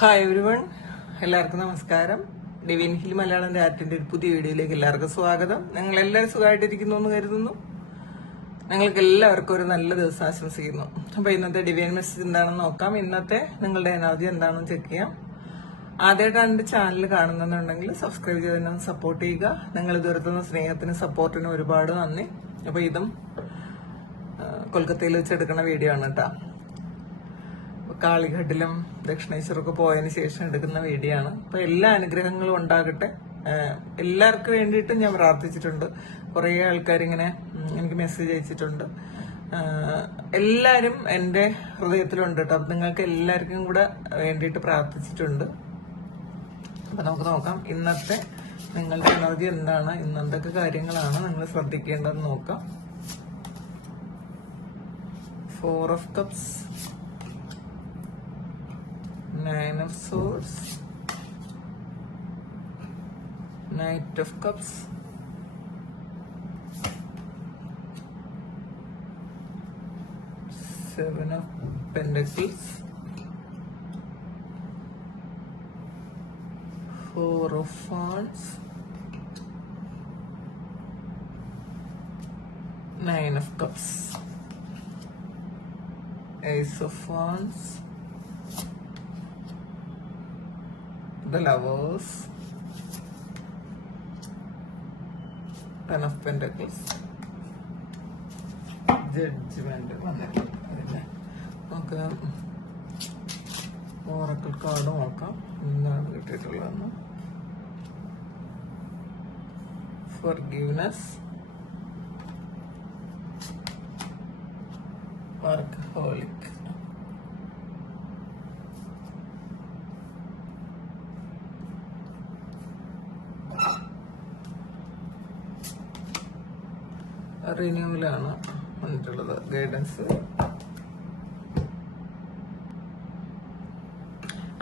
Hi everyone, എല്ലാവർക്കും നമസ്കാരം. Divine hill Malayalam രാറ്റിന്റെ ഒരു പുതിയ വീഡിയോയിലേക്ക് എല്ലാവർക്കും സ്വാഗതം. ഞങ്ങൾ എല്ലാവരും സുഖമായിട്ടിരിക്കുന്നു എന്ന് കരുതുന്നു. ഞങ്ങൾക്ക് എല്ലാവർക്കും ഒരു നല്ല ദിവസം ആശംസിക്കുന്നു. അപ്പൊ ഇന്നത്തെ ഡിവൈൻ മെസ്സേജ് എന്താണെന്ന് നോക്കാം. ഇന്നത്തെ നിങ്ങളുടെ എനർജി എന്താണെന്ന് ചെക്ക് ചെയ്യാം. ആദ്യമായിട്ടാണ് എന്റെ ചാനൽ കാണുന്നുണ്ടെങ്കിൽ സബ്സ്ക്രൈബ് ചെയ്തതിനൊന്ന് സപ്പോർട്ട് ചെയ്യുക. നിങ്ങൾ ഇതുവരെത്തുന്ന സ്നേഹത്തിനും സപ്പോർട്ടിനും ഒരുപാട് നന്ദി. അപ്പൊ ഇതും കൊൽക്കത്തയിൽ വെച്ചെടുക്കുന്ന വീഡിയോ ആണ് കേട്ടോ. കാളിഘട്ടിലും ദക്ഷിണേശ്വരമൊക്കെ പോയതിന് ശേഷം എടുക്കുന്ന വീഡിയോ ആണ്. അപ്പൊ എല്ലാ അനുഗ്രഹങ്ങളും ഉണ്ടാകട്ടെ. എല്ലാവർക്കും വേണ്ടിയിട്ടും ഞാൻ പ്രാർത്ഥിച്ചിട്ടുണ്ട്. കുറെ ആൾക്കാരിങ്ങനെ എനിക്ക് മെസ്സേജ് അയച്ചിട്ടുണ്ട്. എല്ലാരും എന്റെ ഹൃദയത്തിലുണ്ട് കേട്ടോ. അപ്പൊ നിങ്ങൾക്ക് എല്ലാവർക്കും കൂടെ വേണ്ടിയിട്ട് പ്രാർത്ഥിച്ചിട്ടുണ്ട്. അപ്പൊ നമുക്ക് നോക്കാം ഇന്നത്തെ നിങ്ങളുടെ എനർജി എന്താണ്, ഇന്ന് എന്തൊക്കെ കാര്യങ്ങളാണ് നിങ്ങൾ ശ്രദ്ധിക്കേണ്ടതെന്ന് നോക്കാം. 4 of Cups, 9 of Swords, Knight of Cups, 7 of Pentacles, 4 of Wands, 9 of Cups, Ace of Wands, the Lovers, 10 of Pentacles, Judgment വന്നിട്ടുണ്ട്. അതിന്റെ നമുക്ക് ഓറക്കിൾ കാർഡ് നോക്കാം എന്താണ് കിട്ടിയിട്ടുള്ളതെന്ന്. Forgiveness, Workaholic, റിന്യൂവലാണ് വന്നിട്ടുള്ളത്. ഗൈഡൻസ്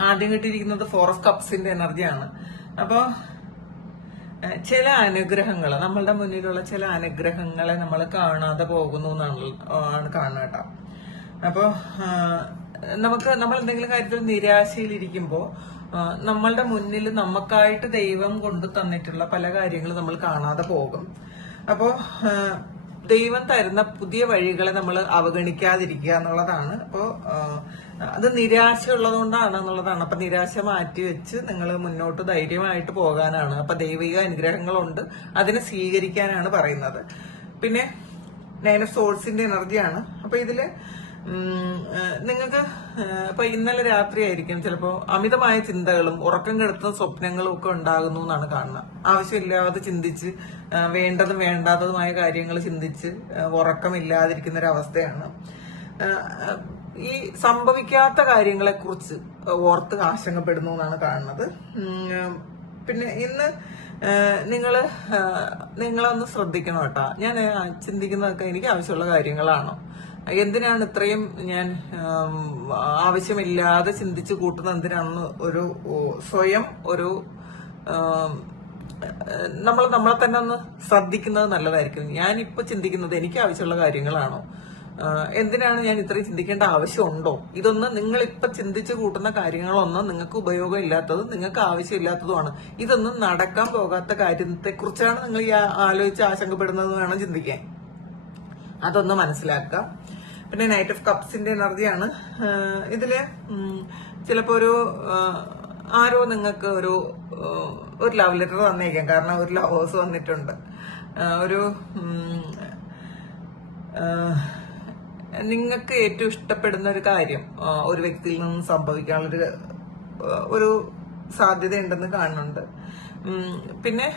ആദ്യം കിട്ടിയിരിക്കുന്നത് 4 of Cupsന്റെ എനർജിയാണ്. അപ്പോ ചില അനുഗ്രഹങ്ങൾ, നമ്മളുടെ മുന്നിലുള്ള ചില അനുഗ്രഹങ്ങളെ നമ്മൾ കാണാതെ പോകുന്നു എന്നാണ് കാണുക കേട്ടോ. അപ്പോ നമ്മൾ എന്തെങ്കിലും കാര്യത്തിൽ നിരാശയിലിരിക്കുമ്പോ നമ്മളുടെ മുന്നിൽ നമുക്കായിട്ട് ദൈവം കൊണ്ടു തന്നിട്ടുള്ള പല കാര്യങ്ങളും നമ്മൾ കാണാതെ പോകും. അപ്പോ ദൈവം തരുന്ന പുതിയ വഴികളെ നമ്മൾ അവഗണിക്കാതിരിക്കുക എന്നുള്ളതാണ്. അപ്പോ അത് നിരാശ ഉള്ളതുകൊണ്ടാണ് എന്നുള്ളതാണ്. അപ്പൊ നിരാശ മാറ്റി വെച്ച് നിങ്ങൾ മുന്നോട്ട് ധൈര്യമായിട്ട് പോകാനാണ്. അപ്പൊ ദൈവിക അനുഗ്രഹങ്ങളുണ്ട്, അതിനെ സ്വീകരിക്കാനാണ് പറയുന്നത്. പിന്നെ 9 of Swordsന്റെ എനർജിയാണ്. അപ്പൊ ഇതില് നിങ്ങൾക്ക് ഇപ്പൊ ഇന്നലെ രാത്രി ആയിരിക്കും ചിലപ്പോ അമിതമായ ചിന്തകളും ഉറക്കം കെടുത്തുന്ന സ്വപ്നങ്ങളും ഒക്കെ ഉണ്ടാകുന്നു എന്നാണ് കാണുന്നത്. ആവശ്യമില്ലാതെ ചിന്തിച്ച് വേണ്ടതും വേണ്ടാത്തതുമായ കാര്യങ്ങൾ ചിന്തിച്ച് ഉറക്കമില്ലാതിരിക്കുന്ന ഒരു അവസ്ഥയാണ്. ഈ സംഭവിക്കാത്ത കാര്യങ്ങളെ കുറിച്ച് ഓർത്ത് ആശങ്കപ്പെടുന്നു എന്നാണ് കാണുന്നത്. പിന്നെ ഇന്ന് നിങ്ങളൊന്ന് ശ്രദ്ധിക്കണം കേട്ടോ. ഞാൻ ചിന്തിക്കുന്നതൊക്കെ എനിക്ക് ആവശ്യമുള്ള കാര്യങ്ങളാണോ, എന്തിനാണ് ഇത്രയും ഞാൻ ആവശ്യമില്ലാതെ ചിന്തിച്ചു കൂട്ടുന്നത്, എന്തിനാണെന്ന് ഒരു സ്വയം ഒരു നമ്മളെ തന്നെ ഒന്ന് ശ്രദ്ധിക്കുന്നത് നല്ലതായിരിക്കും. ഞാനിപ്പോ ചിന്തിക്കുന്നത് എനിക്ക് ആവശ്യമുള്ള കാര്യങ്ങളാണോ, എന്തിനാണ് ഞാൻ ഇത്രയും ചിന്തിക്കേണ്ട ആവശ്യമുണ്ടോ, ഇതൊന്ന് നിങ്ങൾ ഇപ്പൊ ചിന്തിച്ചു കൂട്ടുന്ന കാര്യങ്ങളൊന്നും നിങ്ങൾക്ക് ഉപയോഗം ഇല്ലാത്തതും നിങ്ങൾക്ക് ആവശ്യമില്ലാത്തതുമാണ്. ഇതൊന്നും നടക്കാൻ പോകാത്ത കാര്യത്തെ കുറിച്ചാണ് നിങ്ങൾ ഈ ആലോചിച്ച് ആശങ്കപ്പെടുന്നത് വേണം ചിന്തിക്കാൻ. അതൊന്ന് മനസ്സിലാക്കാം. പിന്നെ നൈറ്റ് ഓഫ് കപ്സിന്റെ എനർജിയാണ്. ഇതില് ചിലപ്പോ ആരോ നിങ്ങൾക്ക് ഒരു ലവ് ലെറ്റർ തന്നേക്കാം. കാരണം ഒരു ലവേഴ്സ് വന്നിട്ടുണ്ട്. നിങ്ങൾക്ക് ഏറ്റവും ഇഷ്ടപ്പെടുന്ന ഒരു കാര്യം ഒരു വ്യക്തിയിൽ നിന്നും സംഭവിക്കാനുള്ള ഒരു സാധ്യതയുണ്ടെന്ന് കാണുന്നുണ്ട്. പിന്നെ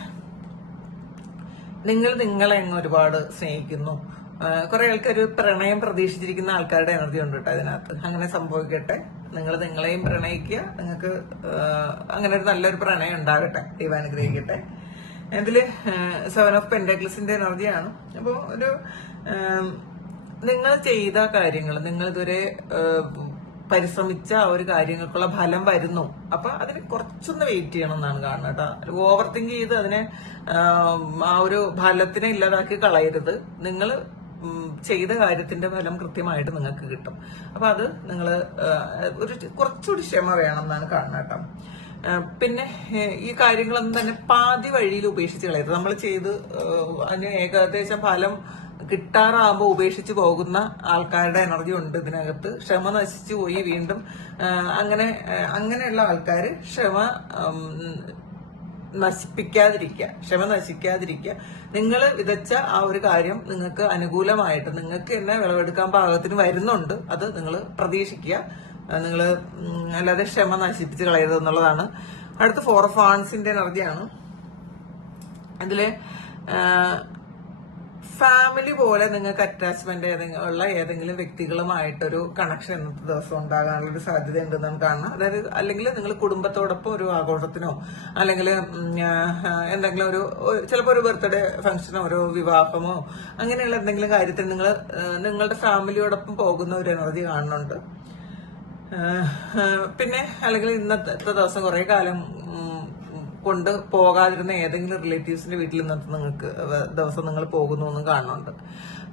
നിങ്ങളെ അങ്ങ് ഒരുപാട് സ്നേഹിക്കുന്നു. കുറെ ആൾക്കാർ പ്രണയം പ്രതീക്ഷിച്ചിരിക്കുന്ന ആൾക്കാരുടെ എനർജി ഉണ്ട് കേട്ടോ അതിനകത്ത്. അങ്ങനെ സംഭവിക്കട്ടെ. നിങ്ങളെയും പ്രണയിക്കുക. നിങ്ങൾക്ക് അങ്ങനെ ഒരു നല്ലൊരു പ്രണയം ഉണ്ടാകട്ടെ. ദൈവം അനുഗ്രഹിക്കട്ടെ. ഇതില് 7 of Pentaclesന്റെ എനർജിയാണ്. അപ്പൊ നിങ്ങൾ ചെയ്ത കാര്യങ്ങൾ, നിങ്ങൾ ഇതുവരെ പരിശ്രമിച്ച ആ ഒരു കാര്യങ്ങൾക്കുള്ള ഫലം വരുന്നു. അപ്പൊ അതിന് കുറച്ചൊന്ന് വെയിറ്റ് ചെയ്യണം എന്നാണ് കാണുന്നത് കേട്ടോ. ഓവർ തിങ്ക് ചെയ്ത് അതിനെ ആ ഒരു ഫലത്തിനെ ഇല്ലാതാക്കി കളയരുത്. നിങ്ങൾ ചെയ്ത കാര്യത്തിന്റെ ഫലം കൃത്യമായിട്ട് നിങ്ങൾക്ക് കിട്ടും. അപ്പൊ അത് നിങ്ങൾ കുറച്ചുകൂടി ക്ഷമ വേണം എന്നാണ് കാണുന്നത് കേട്ടോ. പിന്നെ ഈ കാര്യങ്ങളൊന്നും തന്നെ പാതി വഴിയിൽ ഉപേക്ഷിച്ച് കളയരുത്. നമ്മൾ ചെയ്ത് അതിന് ഏകദേശം ഫലം കിട്ടാറാകുമ്പോൾ ഉപേക്ഷിച്ച് പോകുന്ന ആൾക്കാരുടെ എനർജി ഉണ്ട് ഇതിനകത്ത്. ക്ഷമ നശിച്ചു പോയി വീണ്ടും അങ്ങനെയുള്ള ആൾക്കാർ ക്ഷമ നശിക്കാതിരിക്കുക. നിങ്ങൾ വിതച്ച ആ ഒരു കാര്യം നിങ്ങൾക്ക് അനുകൂലമായിട്ട് നിങ്ങൾക്ക് തന്നെ വിളവെടുക്കാൻ പാകത്തിന് വരുന്നുണ്ട്. അത് നിങ്ങൾ പ്രതീക്ഷിക്കുക. നിങ്ങൾ അല്ലാതെ ക്ഷമ നശിപ്പിച്ച് കളയരുത് എന്നുള്ളതാണ്. അടുത്ത 4 ഓഫ് വാണ്ട്സിന്റെ എനർജിയാണ്. ഇതില് ഫാമിലി പോലെ നിങ്ങൾക്ക് അറ്റാച്ച്മെന്റ് ഉള്ള ഏതെങ്കിലും വ്യക്തികളുമായിട്ടൊരു കണക്ഷൻ ഇന്നത്തെ ദിവസം ഉണ്ടാകാനുള്ള ഒരു സാധ്യത ഉണ്ടെന്നാണ് കാണുന്നത്. അതായത് അല്ലെങ്കിൽ നിങ്ങൾ കുടുംബത്തോടൊപ്പം ഒരു ആഘോഷത്തിനോ അല്ലെങ്കിൽ എന്തെങ്കിലും ചിലപ്പോൾ ഒരു ബർത്ത്ഡേ ഫംഗ്ഷനോ ഒരു വിവാഹമോ അങ്ങനെയുള്ള എന്തെങ്കിലും കാര്യത്തിൽ നിങ്ങളുടെ ഫാമിലിയോടൊപ്പം പോകുന്ന ഒരു എനർജി കാണുന്നുണ്ട്. പിന്നെ അല്ലെങ്കിൽ ഇന്നത്തെ ദിവസം കുറെ കാലം കൊണ്ട് പോകാതിരുന്ന ഏതെങ്കിലും റിലേറ്റീവ്സിന്റെ വീട്ടിൽ ഇന്നത്തെ ദിവസം നിങ്ങൾ പോകുന്നു എന്നും കാണുന്നുണ്ട്.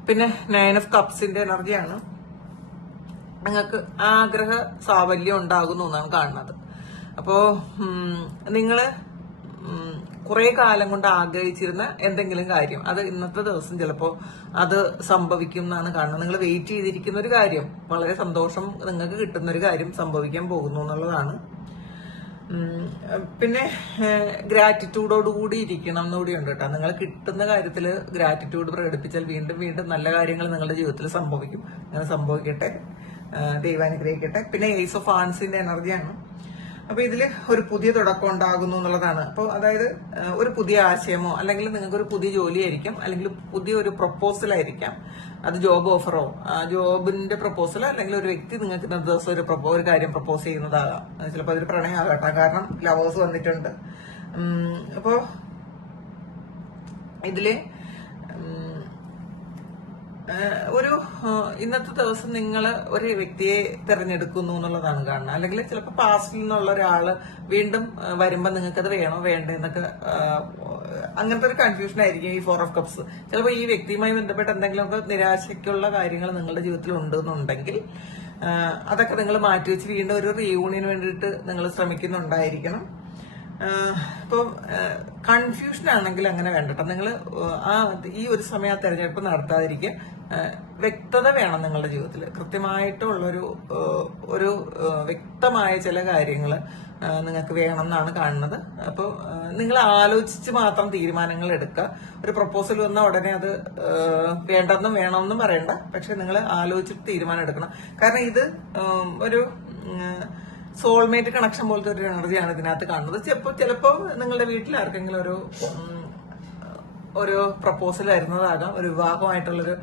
പിന്നെ 9 ഓഫ് കപ്സിന്റെ എനർജിയാണ്. നിങ്ങൾക്ക് ആഗ്രഹ സാഫല്യം ഉണ്ടാകുന്നു എന്നാണ് കാണുന്നത്. അപ്പോ നിങ്ങള് കുറെ കാലം കൊണ്ട് ആഗ്രഹിച്ചിരുന്ന എന്തെങ്കിലും കാര്യം അത് ഇന്നത്തെ ദിവസം ചിലപ്പോ അത് സംഭവിക്കും എന്നാണ് കാണുന്നത്. നിങ്ങൾ വെയിറ്റ് ചെയ്തിരിക്കുന്ന ഒരു കാര്യം, വളരെ സന്തോഷം നിങ്ങൾക്ക് കിട്ടുന്ന ഒരു കാര്യം സംഭവിക്കാൻ പോകുന്നു എന്നുള്ളതാണ്. പിന്നെ ഗ്രാറ്റിറ്റ്യൂഡോടുകൂടി ഇരിക്കണം എന്നുകൂടി ഉണ്ട് കേട്ടോ. നിങ്ങൾ കിട്ടുന്ന കാര്യത്തിൽ ഗ്രാറ്റിറ്റ്യൂഡ് പ്രകടിപ്പിച്ചാൽ വീണ്ടും വീണ്ടും നല്ല കാര്യങ്ങൾ നിങ്ങളുടെ ജീവിതത്തിൽ സംഭവിക്കും. അങ്ങനെ സംഭവിക്കട്ടെ, ദൈവം അനുഗ്രഹിക്കട്ടെ. പിന്നെ ഏസ് ഓഫ് വാണ്ട്സിന്റെ എനർജിയാണ്. അപ്പൊ ഇതില് ഒരു പുതിയ തുടക്കം ഉണ്ടാകുന്നു എന്നുള്ളതാണ്. അപ്പോൾ അതായത് ഒരു പുതിയ ആശയമോ അല്ലെങ്കിൽ നിങ്ങൾക്ക് ഒരു പുതിയ ജോലിയായിരിക്കാം, അല്ലെങ്കിൽ പുതിയൊരു പ്രപ്പോസൽ ആയിരിക്കാം. അത് ജോബ് ഓഫറോ ജോബിന്റെ പ്രപ്പോസലോ അല്ലെങ്കിൽ ഒരു വ്യക്തി നിങ്ങൾക്ക് ഇന്നത്തെ ദിവസം ഒരു കാര്യം പ്രപ്പോസ് ചെയ്യുന്നതാകാം. ചിലപ്പോൾ അതൊരു പ്രണയമാകട്ടെ, കാരണം ലവേഴ്സ് വന്നിട്ടുണ്ട്. അപ്പോ ഇതില് ഇന്നത്തെ ദിവസം നിങ്ങൾ ഒരു വ്യക്തിയെ തിരഞ്ഞെടുക്കുന്നു എന്നുള്ളതാണ് കാണുന്നത്. അല്ലെങ്കിൽ ചിലപ്പോൾ പാസ്റ്റിൽ നിന്നുള്ള ഒരാള് വീണ്ടും വരുമ്പോൾ നിങ്ങൾക്ക് അത് വേണോ വേണ്ടേ എന്നൊക്കെ അങ്ങനത്തെ ഒരു കൺഫ്യൂഷൻ ആയിരിക്കും ഈ 4 ഓഫ് കപ്സ്. ചിലപ്പോൾ ഈ വ്യക്തിയുമായി ബന്ധപ്പെട്ട് എന്തെങ്കിലുമൊക്കെ നിരാശയ്ക്കുള്ള കാര്യങ്ങൾ നിങ്ങളുടെ ജീവിതത്തിൽ ഉണ്ടെന്നുണ്ടെങ്കിൽ അതൊക്കെ നിങ്ങൾ മാറ്റിവെച്ച് വീണ്ടും ഒരു റീയൂണിയന് വേണ്ടിയിട്ട് നിങ്ങൾ ശ്രമിക്കുന്നുണ്ടായിരിക്കണം. ഇപ്പം കൺഫ്യൂഷൻ ആണെങ്കിൽ അങ്ങനെ വേണ്ടട്ടോ. നിങ്ങൾ ഈ ഒരു സമയം ആ തെരഞ്ഞെടുപ്പ് നടത്താതിരിക്കുക. വ്യക്തത വേണം നിങ്ങളുടെ ജീവിതത്തിൽ. കൃത്യമായിട്ടുള്ളൊരു വ്യക്തമായ ചില കാര്യങ്ങൾ നിങ്ങൾക്ക് വേണം എന്നാണ് കാണുന്നത്. അപ്പോൾ നിങ്ങൾ ആലോചിച്ച് മാത്രം തീരുമാനങ്ങൾ എടുക്കുക. ഒരു പ്രപ്പോസൽ വന്നാൽ ഉടനെ അത് വേണ്ടെന്നും വേണമെന്നും പറയണ്ട. പക്ഷെ നിങ്ങൾ ആലോചിച്ചിട്ട് തീരുമാനം എടുക്കണം. കാരണം ഇത് ഒരു സോൾമേറ്റ് കണക്ഷൻ പോലത്തെ ഒരു എനർജിയാണ് ഇതിനകത്ത് കാണുന്നത്. ചിലപ്പോൾ നിങ്ങളുടെ വീട്ടിൽ ആർക്കെങ്കിലും ഒരു പ്രപ്പോസൽ വരുന്നതാകാം, ഒരു വിവാഹമായിട്ടുള്ളൊരു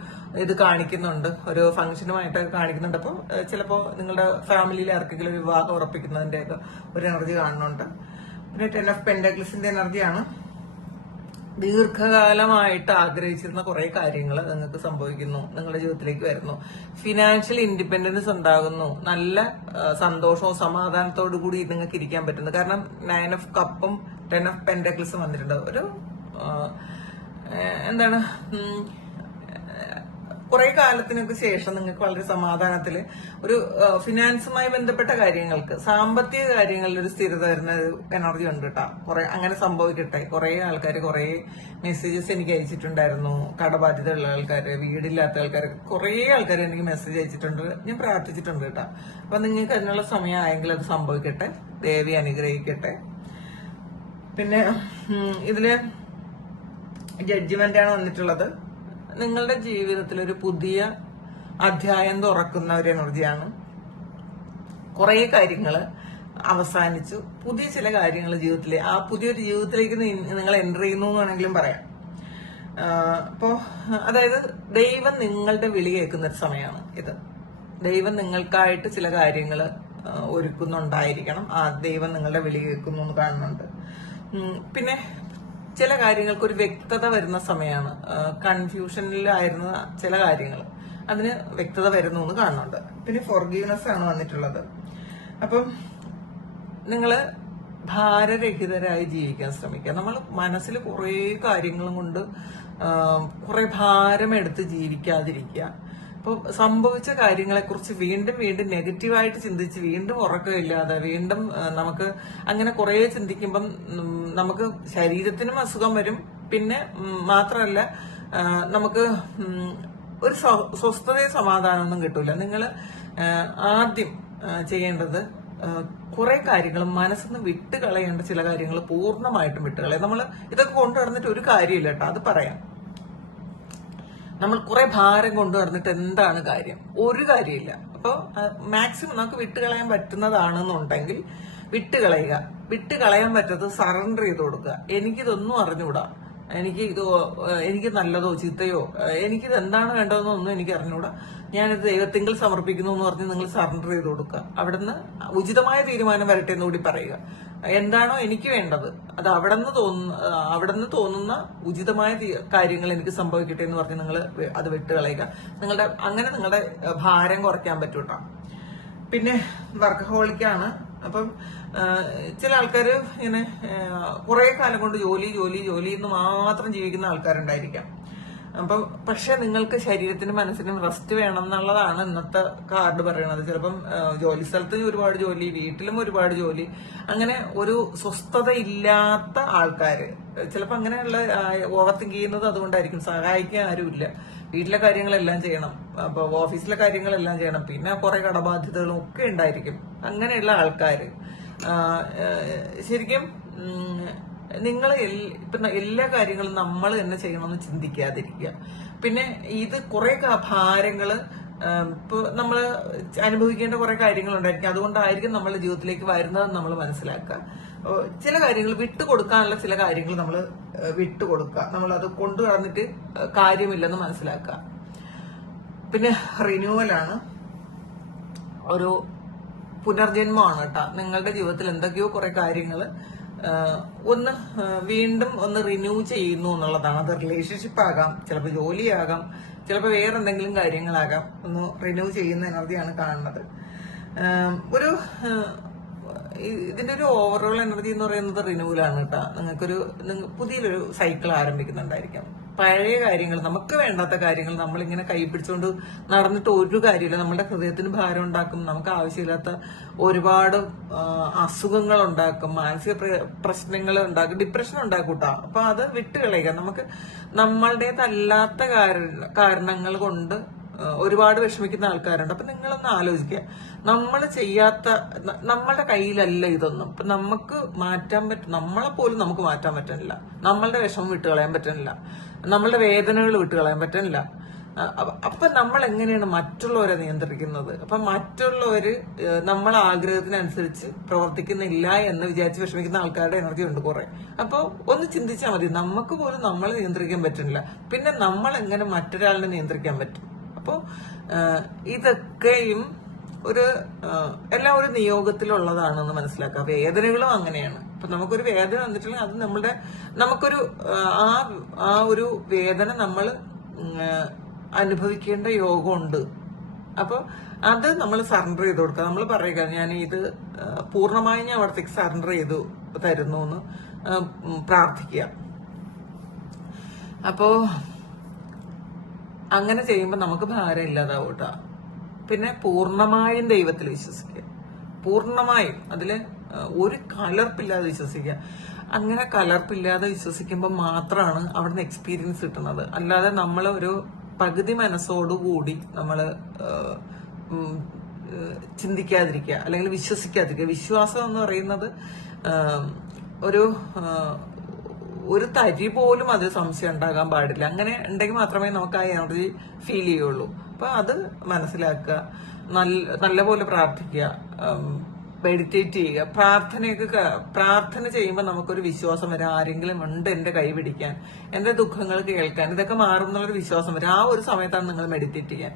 ഇത് കാണിക്കുന്നുണ്ട്, ഒരു ഫംഗ്ഷനുമായിട്ടൊക്കെ കാണിക്കുന്നുണ്ട്. അപ്പോൾ ചിലപ്പോൾ നിങ്ങളുടെ ഫാമിലിയിൽ ആർക്കെങ്കിലും ഒരു വിവാഹം ഉറപ്പിക്കുന്നതിന്റെ ഒക്കെ ഒരു എനർജി കാണുന്നുണ്ട്. പിന്നെ 10 ഓഫ് പെന്റക്കിൾസിന്റെ എനർജിയാണ്. ദീർഘകാലമായിട്ട് ആഗ്രഹിച്ചിരുന്ന കുറെ കാര്യങ്ങൾ നിങ്ങൾക്ക് സംഭവിക്കുന്നു, നിങ്ങളുടെ ജീവിതത്തിലേക്ക് വരുന്നു. ഫിനാൻഷ്യൽ ഇൻഡിപെൻഡൻസ് ഉണ്ടാകുന്നു. നല്ല സന്തോഷവും സമാധാനത്തോടു കൂടി നിങ്ങൾക്ക് ഇരിക്കാൻ പറ്റുന്നു. കാരണം 9 ഓഫ് കപ്പും 10 ഓഫ് പെന്റക്കിൾസും വന്നിട്ടുണ്ട്. എന്താണ് കുറെ കാലത്തിനൊക്കെ ശേഷം നിങ്ങൾക്ക് വളരെ സമാധാനത്തില് ഒരു ഫിനാൻസുമായി ബന്ധപ്പെട്ട കാര്യങ്ങൾക്ക്, സാമ്പത്തിക കാര്യങ്ങളിൽ ഒരു സ്ഥിരത വരുന്ന എനർജി ഉണ്ട് കേട്ടോ. അങ്ങനെ സംഭവിക്കട്ടെ. കുറെ ആൾക്കാർ കുറെ മെസ്സേജസ് എനിക്ക് അയച്ചിട്ടുണ്ടായിരുന്നു. കടബാധ്യതയുള്ള ആൾക്കാർ, വീടില്ലാത്ത ആൾക്കാർ, കുറെ ആൾക്കാർ എനിക്ക് മെസ്സേജ് അയച്ചിട്ടുണ്ട്. ഞാൻ പ്രാർത്ഥിച്ചിട്ടുണ്ട് കേട്ടോ. അപ്പൊ നിങ്ങൾക്ക് അതിനുള്ള സമയമായെങ്കിൽ അത് സംഭവിക്കട്ടെ. ദേവി അനുഗ്രഹിക്കട്ടെ. പിന്നെ ഇതില് ജഡ്ജ്മെന്റ് ആണ് വന്നിട്ടുള്ളത്. നിങ്ങളുടെ ജീവിതത്തിൽ ഒരു പുതിയ അധ്യായം തുറക്കുന്ന ഒരു എനർജിയാണ്. കുറെ കാര്യങ്ങൾ അവസാനിച്ചു, പുതിയ ചില കാര്യങ്ങൾ ജീവിതത്തിലെ ആ പുതിയൊരു ജീവിതത്തിലേക്ക് നിങ്ങൾ എൻ്റർ ചെയ്യുന്നു എന്ന് വേണമെങ്കിലും പറയാം. അപ്പോ അതായത് ദൈവം നിങ്ങളുടെ വിളി കേൾക്കുന്ന ഒരു സമയമാണ് ഇത്. ദൈവം നിങ്ങൾക്കായിട്ട് ചില കാര്യങ്ങൾ ഒരുക്കുന്നുണ്ടായിരിക്കണം. ആ ദൈവം നിങ്ങളുടെ വിളി കേൾക്കുന്നു എന്ന് കാണുന്നുണ്ട്. പിന്നെ ചില കാര്യങ്ങൾക്ക് ഒരു വ്യക്തത വരുന്ന സമയമാണ്. കൺഫ്യൂഷനിലായിരുന്ന ചില കാര്യങ്ങൾ അതിന് വ്യക്തത വരുന്നു എന്ന് കാണുന്നുണ്ട്. പിന്നെ ഫോർഗീവ്നെസ് ആണ് വന്നിട്ടുള്ളത്. അപ്പം നിങ്ങള് ഭാരരഹിതരായി ജീവിക്കാൻ ശ്രമിക്കുക. നമ്മൾ മനസ്സിൽ കുറേ കാര്യങ്ങളും കൊണ്ട് കുറെ ഭാരമെടുത്ത് ജീവിക്കാതിരിക്കുക. അപ്പോൾ സംഭവിച്ച കാര്യങ്ങളെക്കുറിച്ച് വീണ്ടും വീണ്ടും നെഗറ്റീവായിട്ട് ചിന്തിച്ച് വീണ്ടും ഉറക്കമില്ലാതെ വീണ്ടും നമുക്ക് അങ്ങനെ കുറെ ചിന്തിക്കുമ്പം നമുക്ക് ശരീരത്തിനും അസുഖം വരും. പിന്നെ മാത്രമല്ല നമുക്ക് ഒരു സ്വസ്ഥതയും സമാധാനമൊന്നും കിട്ടൂല. നിങ്ങൾ ആദ്യം ചെയ്യേണ്ടത് കുറെ കാര്യങ്ങൾ മനസ്സിൽ നിന്ന് വിട്ടുകളയേണ്ട ചില കാര്യങ്ങൾ പൂർണ്ണമായിട്ടും വിട്ടുകളയാം. നമ്മൾ ഇതൊക്കെ കൊണ്ടുവന്നിട്ട് ഒരു കാര്യമില്ല കേട്ടോ, അത് പറയാം. നമ്മൾ കുറെ ഭാരം കൊണ്ടുവന്നിട്ട് എന്താണ് കാര്യം? ഒരു കാര്യമില്ല. അപ്പോൾ മാക്സിമം നമുക്ക് വിട്ടുകളയാൻ പറ്റുന്നതാണെന്നുണ്ടെങ്കിൽ വിട്ടുകളയുക. വിട്ടുകളയാൻ പറ്റത് സറണ്ടർ ചെയ്ത് കൊടുക്കുക. എനിക്കിതൊന്നും അറിഞ്ഞുകൂടാ, എനിക്ക് നല്ലതോ ചീത്തയോ എനിക്കിത് എന്താണ് വേണ്ടതെന്നൊന്നും എനിക്ക് അറിഞ്ഞുകൂടാ, ഞാനിത് ദൈവത്തിങ്കിൽ സമർപ്പിക്കുന്നു എന്ന് പറഞ്ഞ് നിങ്ങൾ സറണ്ടർ ചെയ്ത് കൊടുക്കുക. അവിടുന്ന് ഉചിതമായ തീരുമാനം വരട്ടെ എന്ന് കൂടി പറയുക. എന്താണോ എനിക്ക് വേണ്ടത് അത് അവിടുന്ന് തോന്നുന്ന ഉചിതമായ കാര്യങ്ങൾ എനിക്ക് സംഭവിക്കട്ടെ എന്ന് പറഞ്ഞ് നിങ്ങൾ അത് വിട്ടുകളയുക. നിങ്ങളുടെ ഭാരം കുറയ്ക്കാൻ പറ്റൂട്ടോ. പിന്നെ വർക്കഹോളിക്കാണ്. അപ്പം ചില ആൾക്കാർ ഇങ്ങനെ കുറെ കാലം കൊണ്ട് ജോലി എന്ന് മാത്രം ജീവിക്കുന്ന ആൾക്കാരുണ്ടായിരിക്കാം. അപ്പം പക്ഷെ നിങ്ങൾക്ക് ശരീരത്തിനും മനസ്സിനും റെസ്റ്റ് വേണം എന്നുള്ളതാണ് ഇന്നത്തെ കാർഡ് പറയണത്. ചിലപ്പം ജോലി സ്ഥലത്ത് ഒരുപാട് ജോലി, വീട്ടിലും ഒരുപാട് ജോലി, അങ്ങനെ ഒരു സ്വസ്ഥത ഇല്ലാത്ത ആൾക്കാര് ചിലപ്പോൾ അങ്ങനെയുള്ള ഓവർ തിങ്ക് ചെയ്യുന്നത് അതുകൊണ്ടായിരിക്കും. സഹായിക്കാൻ ആരുമില്ല, വീട്ടിലെ കാര്യങ്ങളെല്ലാം ചെയ്യണം, അപ്പൊ ഓഫീസിലെ കാര്യങ്ങളെല്ലാം ചെയ്യണം, പിന്നെ കുറെ കടബാധ്യതകളും ഒക്കെ ഉണ്ടായിരിക്കും. അങ്ങനെയുള്ള ആൾക്കാര് ശരിക്കും നിങ്ങൾ ഇപ്പൊ എല്ലാ കാര്യങ്ങളും നമ്മൾ തന്നെ ചെയ്യണമെന്ന് ചിന്തിക്കാതിരിക്കുക. പിന്നെ ഇത് കുറെ ഭാരങ്ങള് ഇപ്പൊ നമ്മൾ അനുഭവിക്കേണ്ട കുറെ കാര്യങ്ങളുണ്ടായിരിക്കും. അതുകൊണ്ടായിരിക്കും നമ്മളുടെ ജീവിതത്തിലേക്ക് വരുന്നതെന്ന് നമ്മൾ മനസ്സിലാക്കുക. ചില കാര്യങ്ങൾ വിട്ടുകൊടുക്കാനുള്ള ചില കാര്യങ്ങൾ നമ്മൾ വിട്ടുകൊടുക്കുക. നമ്മൾ അത് കൊണ്ടു നടന്നിട്ട് കാര്യമില്ലെന്ന് മനസ്സിലാക്കുക. പിന്നെ റിന്യൂവലാണ്, ഒരു പുനർജന്മമാണ് കേട്ടോ. നിങ്ങളുടെ ജീവിതത്തിൽ എന്തൊക്കെയോ കുറെ കാര്യങ്ങള് വീണ്ടും റിന്യൂ ചെയ്യുന്നു എന്നുള്ളതാണ്. അത് റിലേഷൻഷിപ്പ് ആകാം, ചിലപ്പോൾ ജോലിയാകാം, ചിലപ്പോൾ വേറെ എന്തെങ്കിലും കാര്യങ്ങളാകാം. റിന്യൂ ചെയ്യുന്ന എനർജിയാണ് കാണുന്നത്. ഇതിന്റെ ഒരു ഓവറോൾ എനർജി എന്ന് പറയുന്നത് റിന്യൂവലാണ് കേട്ടോ. പുതിയൊരു സൈക്കിൾ ആരംഭിക്കുന്നുണ്ടായിരിക്കാം. പഴയ കാര്യങ്ങൾ, നമുക്ക് വേണ്ടാത്ത കാര്യങ്ങൾ നമ്മളിങ്ങനെ കൈ പിടിച്ചുകൊണ്ട് നടന്നിട്ട് ഒരു കാര്യമില്ല. നമ്മുടെ ഹൃദയത്തിന് ഭാരം ഉണ്ടാക്കും, നമുക്ക് ആവശ്യമില്ലാത്ത ഒരുപാട് അസുഖങ്ങൾ ഉണ്ടാക്കും, മാനസിക പ്രശ്നങ്ങൾ ഉണ്ടാക്കും, ഡിപ്രഷൻ ഉണ്ടാക്കും കേട്ടോ. അപ്പൊ അത് വിട്ടുകളയുക. നമുക്ക് നമ്മളുടേതല്ലാത്ത കാരണങ്ങൾ കൊണ്ട് ഒരുപാട് വിഷമിക്കുന്ന ആൾക്കാരുണ്ട്. അപ്പൊ നിങ്ങളൊന്ന് ആലോചിക്കുക, നമ്മളുടെ കയ്യിലല്ല ഇതൊന്നും. ഇപ്പൊ നമുക്ക് മാറ്റാൻ പറ്റും, നമ്മളെ പോലും നമുക്ക് മാറ്റാൻ പറ്റുന്നില്ല. നമ്മളുടെ വിഷമം വിട്ടുകളയാൻ പറ്റുന്നില്ല, നമ്മളുടെ വേദനകൾ വിട്ടുകളയാൻ പറ്റുന്നില്ല. അപ്പൊ നമ്മൾ എങ്ങനെയാണ് മറ്റുള്ളവരെ നിയന്ത്രിക്കുന്നത്? അപ്പൊ മറ്റുള്ളവര് നമ്മളെ ആഗ്രഹത്തിനനുസരിച്ച് പ്രവർത്തിക്കുന്നില്ല എന്ന് വിചാരിച്ച് വിഷമിക്കുന്ന ആൾക്കാരുടെ എനർജി ഉണ്ട് കുറെ. അപ്പൊ ഒന്ന് ചിന്തിച്ചാൽ മതി, നമുക്ക് പോലും നമ്മളെ നിയന്ത്രിക്കാൻ പറ്റുന്നില്ല, പിന്നെ നമ്മൾ എങ്ങനെ മറ്റൊരാളിനെ നിയന്ത്രിക്കാൻ പറ്റും? അപ്പോ ഇതൊക്കെയും എല്ലാം ഒരു നിയോഗത്തിലുള്ളതാണെന്ന് മനസ്സിലാക്കുക. വേദനകളും അങ്ങനെയാണ്. ഇപ്പൊ നമുക്കൊരു വേദന വന്നിട്ടുണ്ടെങ്കിൽ അത് നമുക്കൊരു ഒരു വേദന നമ്മൾ അനുഭവിക്കേണ്ട യോഗമുണ്ട്. അപ്പൊ അത് നമ്മൾ സറണ്ടർ ചെയ്ത് കൊടുക്കുക. നമ്മൾ പറയുക, ഞാൻ ഇത് പൂർണ്ണമായും ഞാൻ അവിടത്തേക്ക് സറണ്ടർ ചെയ്തു തരുന്നു എന്ന് പ്രാർത്ഥിക്കുക. അപ്പോ അങ്ങനെ ചെയ്യുമ്പോൾ നമുക്ക് ഭാരം ഇല്ലാതാവും കേട്ടോ. പിന്നെ പൂർണ്ണമായും ദൈവത്തിൽ വിശ്വസിക്കുക, പൂർണ്ണമായും അതില് ഒരു കലർപ്പില്ലാതെ വിശ്വസിക്കുക. അങ്ങനെ കലർപ്പില്ലാതെ വിശ്വസിക്കുമ്പോൾ മാത്രമാണ് അവിടുന്ന് എക്സ്പീരിയൻസ് കിട്ടുന്നത്. അല്ലാതെ നമ്മൾ ഒരു പകുതി മനസ്സോടുകൂടി നമ്മള് ചിന്തിക്കാതിരിക്കുക അല്ലെങ്കിൽ വിശ്വസിക്കാതിരിക്കുക. വിശ്വാസം എന്ന് പറയുന്നത് ഒരു തരി പോലും അത് സംശയം ഉണ്ടാകാൻ പാടില്ല. അങ്ങനെ ഉണ്ടെങ്കിൽ മാത്രമേ നമുക്ക് ആ എനർജി ഫീൽ ചെയ്യുള്ളൂ. അപ്പൊ അത് മനസ്സിലാക്കുക, നല്ലപോലെ പ്രാർത്ഥിക്കുക, മെഡിറ്റേറ്റ് ചെയ്യുക. പ്രാർത്ഥന ചെയ്യുമ്പോൾ നമുക്കൊരു വിശ്വാസം വരും, ആരെങ്കിലും ഉണ്ട് എന്റെ കൈ പിടിക്കാൻ, എന്റെ ദുഃഖങ്ങൾ കേൾക്കാൻ, ഇതൊക്കെ മാറും എന്നുള്ളൊരു വിശ്വാസം വരും. ആ ഒരു സമയത്താണ് നിങ്ങൾ മെഡിറ്റേറ്റ് ചെയ്യാൻ.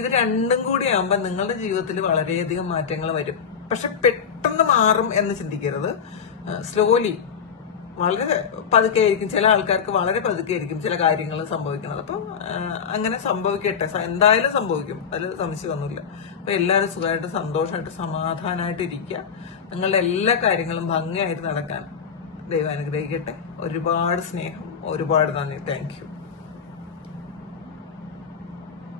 ഇത് രണ്ടും കൂടി ആകുമ്പോൾ നിങ്ങളുടെ ജീവിതത്തിൽ വളരെയധികം മാറ്റങ്ങൾ വരും. പക്ഷെ പെട്ടെന്ന് മാറും എന്ന് ചിന്തിക്കരുത്. സ്ലോലി, വളരെ പതുക്കെ ആയിരിക്കും. ചില ആൾക്കാർക്ക് വളരെ പതുക്കെ ആയിരിക്കും ചില കാര്യങ്ങൾ സംഭവിക്കുന്നത്. അപ്പം അങ്ങനെ സംഭവിക്കട്ടെ, എന്തായാലും സംഭവിക്കും, അതിൽ സംശയമൊന്നുമില്ല. അപ്പൊ എല്ലാവരും സുഖമായിട്ട് സന്തോഷമായിട്ട് സമാധാനമായിട്ട് ഇരിക്കുക. നിങ്ങളുടെ എല്ലാ കാര്യങ്ങളും ഭംഗിയായിട്ട് നടക്കാൻ ദൈവം അനുഗ്രഹിക്കട്ടെ. ഒരുപാട് സ്നേഹം, ഒരുപാട് നന്ദി. Thank you.